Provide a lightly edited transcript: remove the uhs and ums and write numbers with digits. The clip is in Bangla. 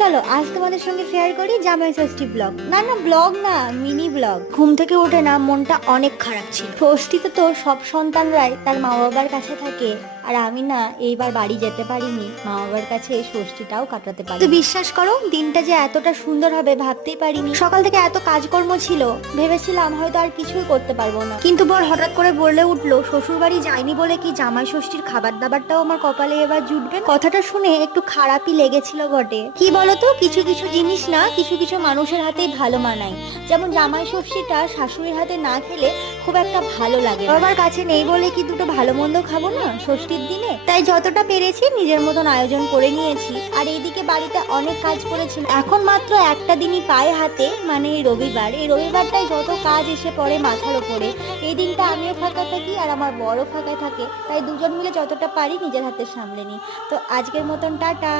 চলো আজ তোমাদের সঙ্গে শেয়ার করি জামাই ষষ্ঠী ব্লগ। না না ব্লগ না, মিনি ব্লগ। ঘুম থেকে উঠে না মনটা অনেক খারাপ ছিল। ষষ্ঠীতে তো সব সন্তানরাই তার মা বাবার কাছে থাকে, আর আমি না এইবার বাড়ি যেতে পারিনি, মা বাবার কাছে ষষ্ঠীটাও কাটাতে পারি। তো বিশ্বাস করো দিনটা যে এতটা সুন্দর হবে ভাবতেই পারিনি। সকাল থেকে এত কাজকর্ম ছিল, ভেবেছিলাম হয়তো আর কিছুই করতে পারবো না, কিন্তু বর হঠাৎ করে বলে উঠলো শ্বশুর বাড়ি যায়নি বলে কি জামাই ষষ্ঠীর খাবার দাবারটাও আমার কপালে এবার জুটবে। কথাটা শুনে একটু খারাপই লেগেছিল বটে। কি বলতো, কিছু কিছু জিনিস না কিছু কিছু মানুষের হাতেই ভালো মানায়। যেমন জামাই ষষ্ঠীটা শাশুড়ির হাতে না খেলে খুব একটা ভালো লাগে। বাবার কাছে নেই বলে কি দুটো ভালো মন্দ খাবো না ষষ্ঠীর দিনে? তাই যতটা পেরেছি নিজের মতন আয়োজন করে নিয়েছি। আর এইদিকে বাড়িতে অনেক কাজ করেছি, এখন মাত্র একটা দিনই পায়ে হাতে, মানে এই রবিবার। এই রবিবারটাই যত কাজ এসে পড়ে মাথার ওপরে। এই দিনটা আমিও ফাঁকা থাকি আর আমার বড় ফাঁকা থাকে, তাই দুজন মিলে যতটা পারি নিজের হাতে সামলে নিই। তো আজকের মতন টাটা।